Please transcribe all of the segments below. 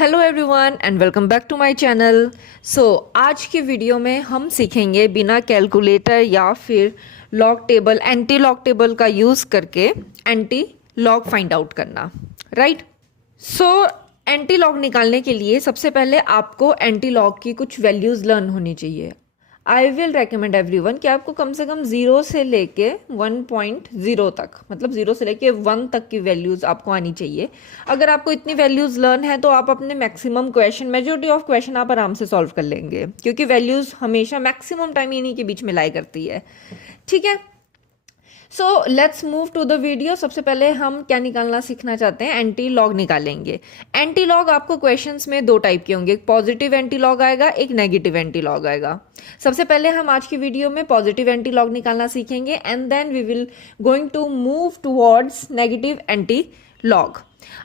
Hello everyone and welcome back to my channel. आज की video में हम सीखेंगे बिना कैलकुलेटर या फिर log table anti log table का यूज़ करके एंटी लॉग फाइंड आउट करना, राइट। एंटी लॉग निकालने के लिए सबसे पहले आपको एंटी लॉग की कुछ वैल्यूज़ लर्न होनी चाहिए। आई विल रेकमेंड एवरीवन कि आपको कम से कम 0 से लेके 1.0 तक, मतलब 0 से लेके 1 तक की वैल्यूज़ आपको आनी चाहिए। अगर आपको इतनी वैल्यूज़ लर्न है तो आप अपने maximum question, majority of question आप आराम से सॉल्व कर लेंगे, क्योंकि वैल्यूज़ हमेशा मैक्सिमम टाइम इन्हीं के बीच में लाई करती है, ठीक है। So let's move to the video. सबसे पहले हम क्या निकालना सीखना चाहते हैं, एंटी लॉग निकालेंगे। एंटी लॉग आपको क्वेश्चंस में दो टाइप के होंगे, एक पॉजिटिव एंटी लॉग आएगा, एक नेगेटिव एंटी लॉग आएगा। सबसे पहले हम आज की वीडियो में पॉजिटिव एंटी लॉग निकालना सीखेंगे and then we will going to move towards negative antilog.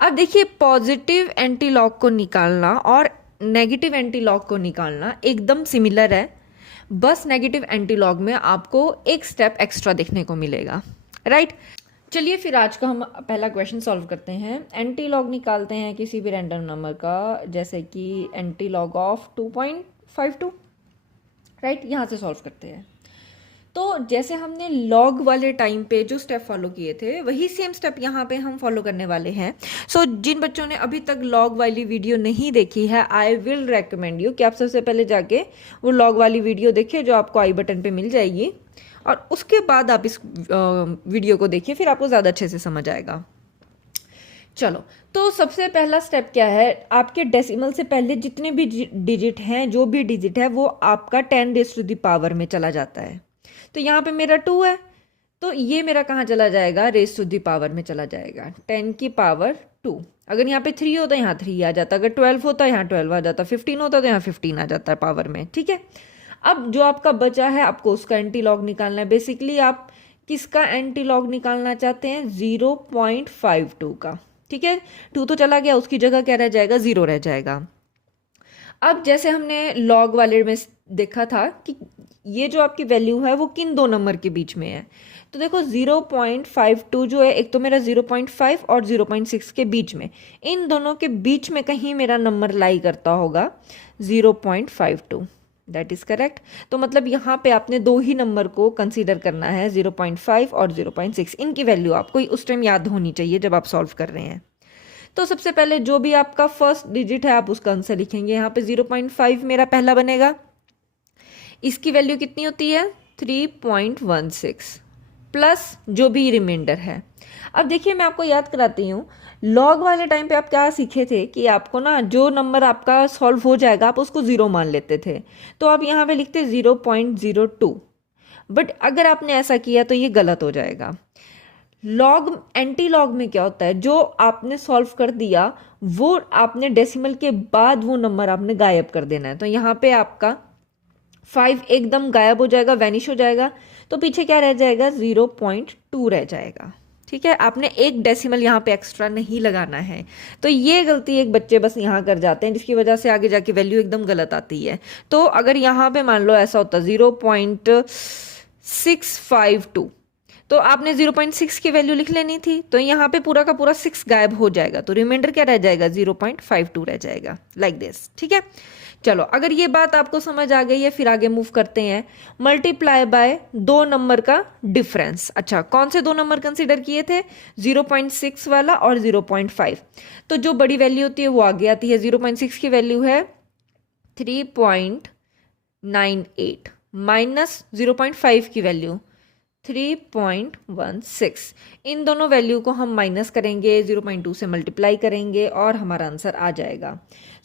अब देखिए, पॉजिटिव एंटी लॉग को निकालना और नेगेटिव एंटी लॉग को निकालना एकदम सिमिलर है, बस नेगेटिव एंटी लॉग में आपको एक स्टेप एक्स्ट्रा देखने को मिलेगा, राइट। चलिए फिर आज का हम पहला क्वेश्चन सॉल्व करते हैं। एंटी लॉग निकालते हैं किसी भी रैंडम नंबर का, जैसे कि एंटी लॉग ऑफ 2.52, राइट। यहाँ से सॉल्व करते हैं। तो जैसे हमने लॉग वाले टाइम पे जो स्टेप फॉलो किए थे वही सेम स्टेप यहाँ पे हम फॉलो करने वाले हैं। जिन बच्चों ने अभी तक लॉग वाली वीडियो नहीं देखी है, आई विल रेकमेंड यू कि आप सबसे पहले जाके वो लॉग वाली वीडियो देखिए जो आपको आई बटन पे मिल जाएगी, और उसके बाद आप इस वीडियो को देखिए, फिर आपको ज़्यादा अच्छे से समझ आएगा। चलो, तो सबसे पहला स्टेप क्या है, आपके डेसिमल से पहले जितने भी डिजिट हैं, जो भी डिजिट है वो आपका 10 रेज़ टू द पावर में चला जाता है। तो यहाँ पे मेरा 2 है, तो ये मेरा कहाँ चला जाएगा, रेज़ टू द पावर में चला जाएगा, 10 की पावर 2। अगर यहाँ पे 3 होता यहाँ 3 आ जाता, अगर 12 होता यहाँ 12 आ जाता, 15 होता तो यहाँ 15 आ जाता है पावर में, ठीक है। अब जो आपका बचा है आपको उसका एंटी लॉग निकालना है। बेसिकली आप किसका एंटी लॉग निकालना चाहते हैं, 0.52 का, ठीक है। 2 तो चला गया, उसकी जगह क्या रह जाएगा, 0 रह जाएगा। अब जैसे हमने लॉग वाले में देखा था कि ये जो आपकी वैल्यू है वो किन दो नंबर के बीच में है, तो देखो 0.52 जो है, एक तो मेरा 0.5 और 0.6 के बीच में, इन दोनों के बीच में कहीं मेरा नंबर लाई करता होगा 0.52, दैट इज़ करेक्ट। तो मतलब यहाँ पे आपने दो ही नंबर को कंसीडर करना है, 0.5 और 0.6। इनकी वैल्यू आपको उस टाइम याद होनी चाहिए जब आप सॉल्व कर रहे हैं। तो सबसे पहले जो भी आपका फर्स्ट डिजिट है आप उसका आंसर लिखेंगे। यहाँ पे 0.5 मेरा पहला बनेगा, इसकी वैल्यू कितनी होती है, 3.16 प्लस जो भी रिमाइंडर है। अब देखिए मैं आपको याद कराती हूँ, लॉग वाले टाइम पे आप क्या सीखे थे कि आपको ना जो नंबर आपका सॉल्व हो जाएगा आप उसको 0 मान लेते थे, तो आप यहाँ पे लिखते 0.02। बट अगर आपने ऐसा किया तो ये गलत हो जाएगा। लॉग एंटी लॉग में क्या होता है, जो आपने सॉल्व कर दिया वो आपने डेसिमल के बाद वो नंबर आपने गायब कर देना है। तो यहाँ पे आपका 5 एकदम गायब हो जाएगा, वैनिश हो जाएगा, तो पीछे क्या रह जाएगा, 0.2 रह जाएगा, ठीक है। आपने एक डेसिमल यहाँ पे एक्स्ट्रा नहीं लगाना है। तो ये गलती एक बच्चे बस यहाँ कर जाते हैं, जिसकी वजह से आगे जाके वैल्यू एकदम गलत आती है। तो अगर यहाँ पे मान लो ऐसा होता 0.652, तो आपने 0.6 की वैल्यू लिख लेनी थी, तो यहाँ पे पूरा का पूरा 6 गायब हो जाएगा, तो रिमाइंडर क्या रह जाएगा, 0.52 रह जाएगा, लाइक दिस, ठीक है। चलो, अगर ये बात आपको समझ आ गई है, फिर आगे मूव करते हैं। मल्टीप्लाई बाय दो नंबर का डिफरेंस। अच्छा, कौन से दो नंबर कंसीडर किए थे, 0.6 वाला और 0.5। तो जो बड़ी वैल्यू होती है वो आगे आती है। 0.6 की वैल्यू है 3.98 माइनस 0.5 की वैल्यू 3.16। इन दोनों वैल्यू को हम माइनस करेंगे, 0.2 से मल्टीप्लाई करेंगे और हमारा आंसर आ जाएगा।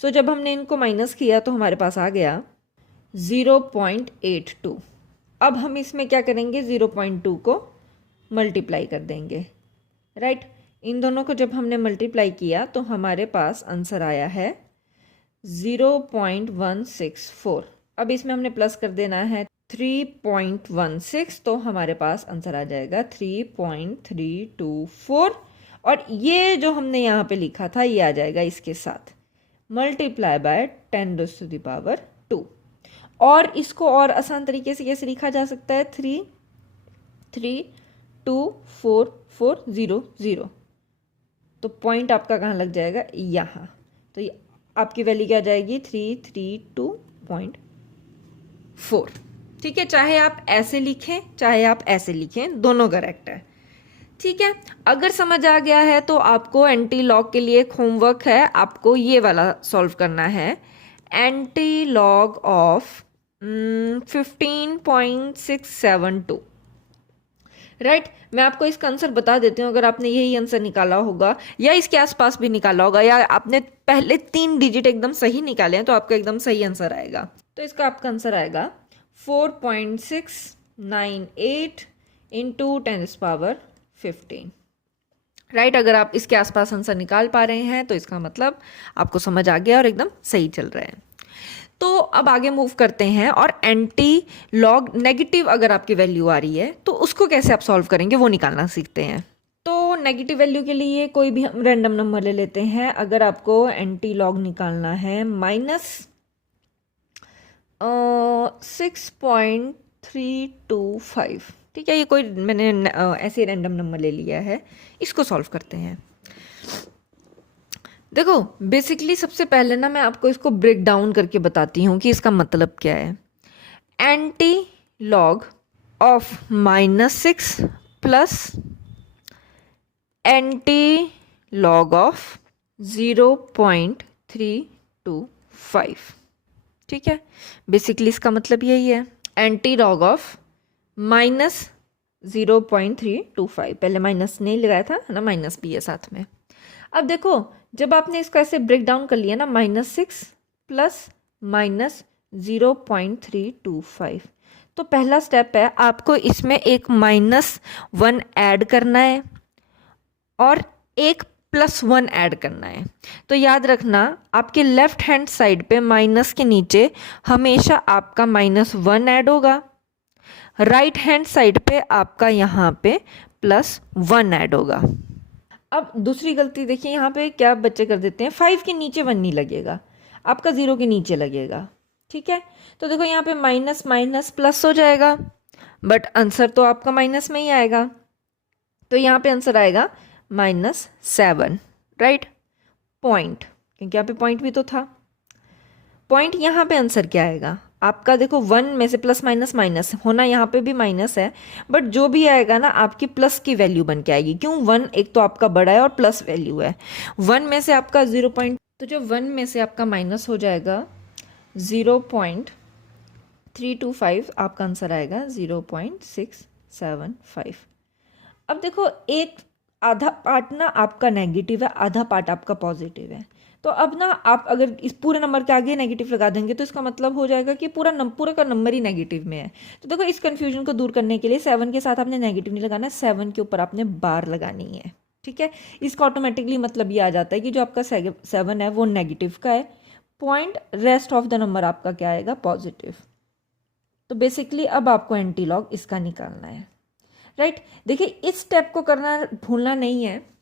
जब हमने इनको माइनस किया तो हमारे पास आ गया 0.82। अब हम इसमें क्या करेंगे, 0.2 को मल्टीप्लाई कर देंगे, राइट। इन दोनों को जब हमने मल्टीप्लाई किया तो हमारे पास आंसर आया है 0.164। अब इसमें हमने प्लस कर देना है 3.16, तो हमारे पास आंसर आ जाएगा 3.324। और ये जो हमने यहाँ पे लिखा था ये आ जाएगा इसके साथ, multiply by 10 raise to the power 2। और इसको और आसान तरीके से कैसे लिखा जा सकता है, 3.32440, तो पॉइंट आपका कहाँ लग जाएगा, यहाँ। तो ये आपकी वैल्यू क्या आ जाएगी 332.4। ठीक है, चाहे आप ऐसे लिखें चाहे आप ऐसे लिखें, दोनों करेक्ट है। ठीक है, अगर समझ आ गया है तो आपको एंटी लॉग के लिए एक होमवर्क है, आपको ये वाला सॉल्व करना है। Anti log of 15.672। राइट, मैं आपको इसका आंसर बता देती हूँ। अगर आपने यही आंसर निकाला होगा या इसके आसपास भी निकाला होगा या आपने पहले 3 डिजिट एकदम सही निकाले हैं तो आपका एकदम सही आंसर आएगा। तो इसका आपका आंसर आएगा 4.698 इंटू 10⁻15। राइट, अगर आप इसके आसपास आंसर निकाल पा रहे हैं तो इसका मतलब आपको समझ आ गया और एकदम सही चल रहा है। तो अब आगे मूव करते हैं और एंटी लॉग नेगेटिव अगर आपकी वैल्यू आ रही है तो उसको कैसे आप सॉल्व करेंगे वो निकालना सीखते हैं। तो नेगेटिव वैल्यू के लिए कोई भी हम रैंडम नंबर ले लेते हैं। अगर आपको एंटी लॉग निकालना है -6.325, ठीक है, ये कोई मैंने ऐसे रैंडम नंबर ले लिया है, इसको सॉल्व करते हैं। देखो बेसिकली सबसे पहले ना मैं आपको इसको ब्रेक डाउन करके बताती हूँ कि इसका मतलब क्या है। Anti log of -6 plus anti log of 0.325। ठीक है, बेसिकली इसका मतलब यही है। एंटी लॉग ऑफ -0.325, पहले माइनस नहीं लगाया था ना, माइनस भी है साथ में। अब देखो जब आपने इसको ऐसे ब्रेक डाउन कर लिया ना, -6 प्लस -0.325, तो पहला स्टेप है आपको इसमें एक -1 ऐड करना है और एक +1 ऐड करना है। तो याद रखना आपके लेफ्ट हैंड साइड पे माइनस के नीचे हमेशा आपका -1 ऐड होगा, राइट हैंड साइड पे आपका यहाँ पे +1 ऐड होगा। अब दूसरी गलती देखिए, यहाँ पे क्या बच्चे कर देते हैं, 5 के नीचे 1 नहीं लगेगा, आपका 0 के नीचे लगेगा। ठीक है, तो देखो यहाँ पे माइनस माइनस प्लस हो जाएगा, बट आंसर तो आपका माइनस में ही आएगा। तो यहाँ पे आंसर आएगा -7, राइट, पॉइंट, क्योंकि यहाँ पे पॉइंट भी तो था। पॉइंट यहाँ पे आंसर क्या आएगा आपका, देखो 1 में से प्लस माइनस माइनस होना, यहाँ पे भी माइनस है, बट जो भी आएगा ना आपकी प्लस की वैल्यू बन के आएगी। क्यों, 1 एक तो आपका बड़ा है और प्लस वैल्यू है। 1 में से आपका 0. तो जो 1 में से आपका माइनस हो जाएगा 0.325, आपका आंसर आएगा 0.675। अब देखो एक आधा पार्ट ना आपका नेगेटिव है, आधा पार्ट आपका पॉजिटिव है। तो अब ना आप अगर इस पूरे नंबर के आगे नेगेटिव लगा देंगे तो इसका मतलब हो जाएगा कि पूरा का नंबर ही नेगेटिव में है। तो देखो इस कंफ्यूजन को दूर करने के लिए 7 के साथ आपने नेगेटिव नहीं लगाना, 7 के ऊपर आपने बार लगानी है। ठीक है, इसका ऑटोमेटिकली मतलब ये आ जाता है कि जो आपका 7 है वो नेगेटिव का है, point rest of the number आपका क्या आएगा, पॉजिटिव। तो बेसिकली अब आपको एंटी लॉग इसका निकालना है। राइट, देखिए इस स्टेप को करना भूलना नहीं है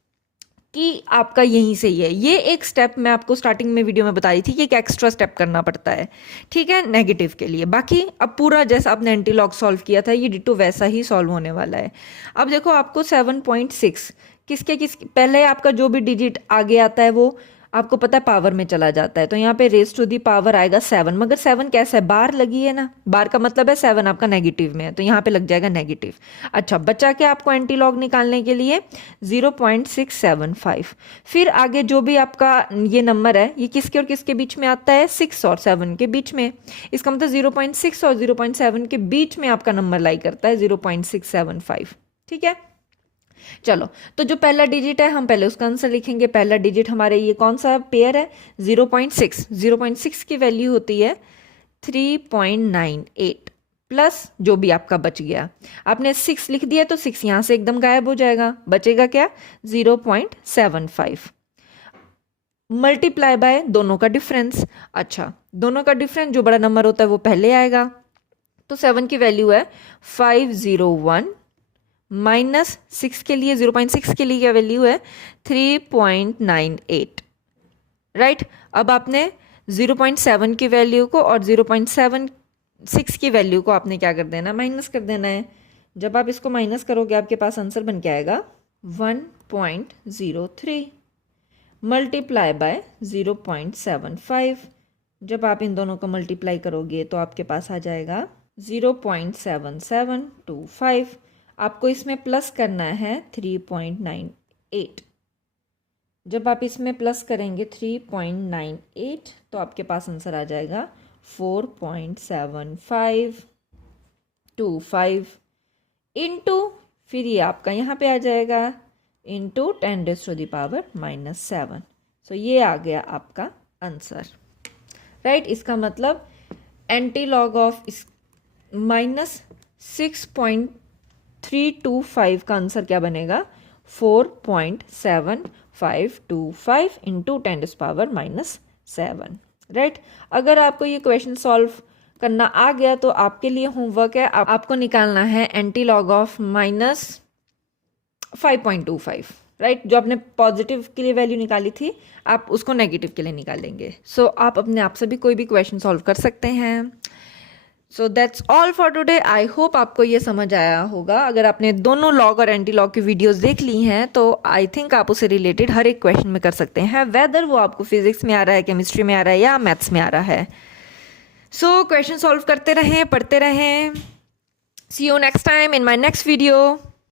कि आपका यहीं से ही है। ये एक स्टेप मैं आपको स्टार्टिंग में वीडियो में बताई थी कि एक एक्स्ट्रा स्टेप करना पड़ता है, ठीक है, नेगेटिव के लिए। बाकी अब पूरा जैसा आपने एंटी लॉग सॉल्व किया था ये डिटो वैसा ही सॉल्व होने वाला है। अब देखो आपको 7.6 किसके पहले आपका जो भी डिजिट आगे आता है वो आपको पता है पावर में चला जाता है। तो यहाँ पे रेज टू दी पावर आएगा 7, मगर 7 कैसा है, बार लगी है ना, बार का मतलब है 7 आपका नेगेटिव में है, तो यहाँ पे लग जाएगा नेगेटिव। अच्छा, बचा क्या आपको एंटी लॉग निकालने के लिए 0.675। फिर आगे जो भी आपका ये नंबर है ये किसके और किसके बीच में आता है, 6 और 7 के बीच में। इसका मतलब 0.6 और 0.7 के बीच में आपका नंबर लाई करता है 0.675। ठीक है, चलो तो जो पहला डिजिट है हम पहले उसका आंसर लिखेंगे। पहला डिजिट हमारे ये कौन सा पेयर है, 0.6। 0.6 की वैल्यू होती है 3.98 प्लस जो भी आपका बच गया, आपने 6 लिख दिया तो 6 यहां से एकदम गायब हो जाएगा, बचेगा क्या 0.75 मल्टीप्लाई बाय दोनों का डिफरेंस। अच्छा, दोनों का डिफरेंस जो बड़ा नंबर होता है वो पहले आएगा, तो 7 की वैल्यू है 501 माइनस 6 के लिए 0.6 के लिए क्या वैल्यू है 3.98। राइट, अब आपने 0.7 की वैल्यू को और 0.76 की वैल्यू को आपने क्या कर देना, माइनस कर देना है। जब आप इसको माइनस करोगे आपके पास आंसर बन के आएगा 1.03 मल्टीप्लाई बाय 0.75। जब आप इन दोनों को मल्टीप्लाई करोगे तो आपके पास आ जाएगा 0.7725। आपको इसमें प्लस करना है 3.98। जब आप इसमें प्लस करेंगे 3.98 तो आपके पास आंसर आ जाएगा 4.7525 इंटू, फिर ये आपका यहाँ पे आ जाएगा इंटू 10⁻⁻7। सो ये आ गया आपका आंसर, राइट। इसका मतलब एंटी लॉग ऑफ इस -6.325 का आंसर क्या बनेगा, 4.7525 इंटू 10⁻⁻7, राइट। अगर आपको ये क्वेश्चन सॉल्व करना आ गया तो आपके लिए होमवर्क है, आपको निकालना है एंटी लॉग ऑफ -5.25, राइट। जो आपने पॉजिटिव के लिए वैल्यू निकाली थी आप उसको नेगेटिव के लिए निकालेंगे। सो आप अपने आप से भी कोई भी क्वेश्चन सॉल्व कर सकते हैं। So that's all for today. I hope आपको ये समझ आया होगा। अगर आपने दोनों लॉग और एंटी लॉग की वीडियोस देख ली हैं तो आई थिंक आप उससे रिलेटेड हर एक क्वेश्चन में कर सकते हैं, वेदर वो आपको फिजिक्स में आ रहा है, केमिस्ट्री में आ रहा है या मैथ्स में आ रहा है। सो क्वेश्चन सॉल्व करते रहें, पढ़ते रहें। See you next time in my next video.